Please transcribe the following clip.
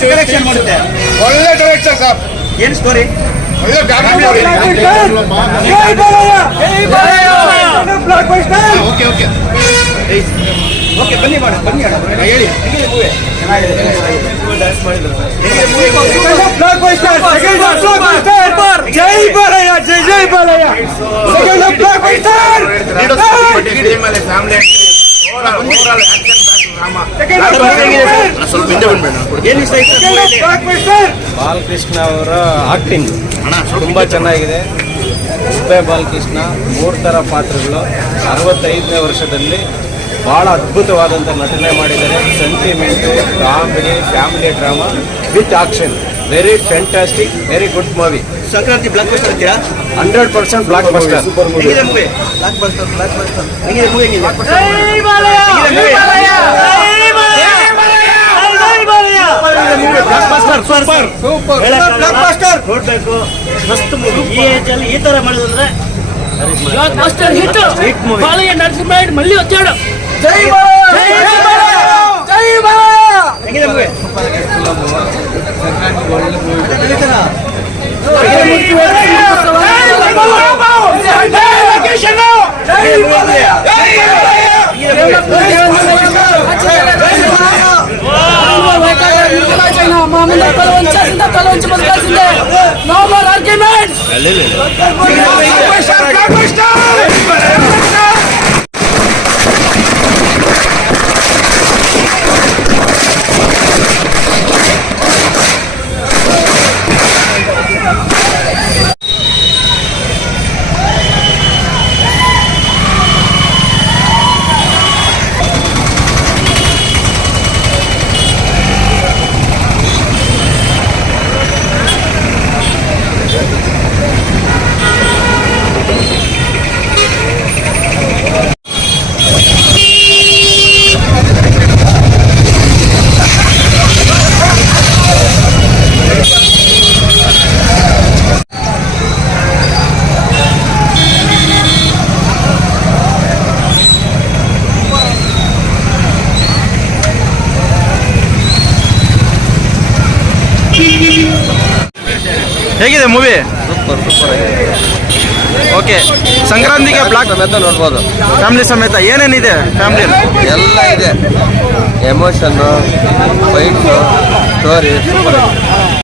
ಎಷ್ಟು ಕಲೆಕ್ಷನ್ ಮಾಡುತ್ತೆ. ಒಳ್ಳೆ ಡೈರೆಕ್ಷನ್ ಸರ್. ಏನ್ ಸ್ಟೋರಿ ಒಳ್ಳೆ ಫ್ಯಾಮಿಲಿ ಓಕೆ ಓಕೆ ಓಕೆ ಬನ್ನಿ ಮಾಡ ಬನ್ನಿ ಅಣ್ಣ. ಹೇಳಿ. ಹೇಗಿದೆ movie? ಹೇಗಿದೆ movie? ಜೈ ಬಾಲಯ್ಯ ಜೈ ಜೈ ಬಾಲಯ್ಯ ಬಾಲಕೃಷ್ಣ ಅವರ ಆಕ್ಟಿಂಗ್ ತುಂಬ ಚೆನ್ನಾಗಿದೆ. ಉಪ್ಪೆ ಬಾಲಕೃಷ್ಣ ಮೂರು ಥರ ಪಾತ್ರಗಳು. ಅರವತ್ತೈದನೇ ವರ್ಷದಲ್ಲಿ ಭಾಳ ಅದ್ಭುತವಾದಂಥ ನಟನೆ ಮಾಡಿದ್ದಾರೆ. Sentiment comedy family drama with action very fantastic very good movie Sankranti blockbuster ಅಂತೀರಾ? Hundred percent blockbuster super ಹೇಗಿದೆ movie blockbuster blockbuster ಹೇಗಿದೆ ಮೂವಿ ಹೇಗಿದೆ ಜೈ ಬಾಲಯ್ಯ ಹೇಗಿದೆ movie? Super super. ನೋಡ್ಬೇಕು. ಮಸ್ತ್ ಮೂವಿ ಈ ಏಜ್ ಅಲ್ಲಿ ಈ ತರ ಮಾಡಿದ್ರೆ ಮಾಸ್ಟರ್ ಹಿಟ್ ಹಿಟ್ ಮೂವಿ ಬಾಳಿಗೆ ಮಲ್ಲಿ ಒತ್ತಾಡು ಹೆಂಗಿದೆ ಮೂವಿ ले ले ಹೇಗಿದೆ ಮೂವಿ ಓಕೆ ಸಂಕ್ರಾಂತಿಗೆ ಬ್ಲಾಕ್ ಸಮೇತ ನೋಡ್ಬೋದು. ಫ್ಯಾಮಿಲಿ ಸಮೇತ ಏನೇನಿದೆ ಫ್ಯಾಮಿಲಿ? ಎಲ್ಲ ಇದೆ. Emotion fights story super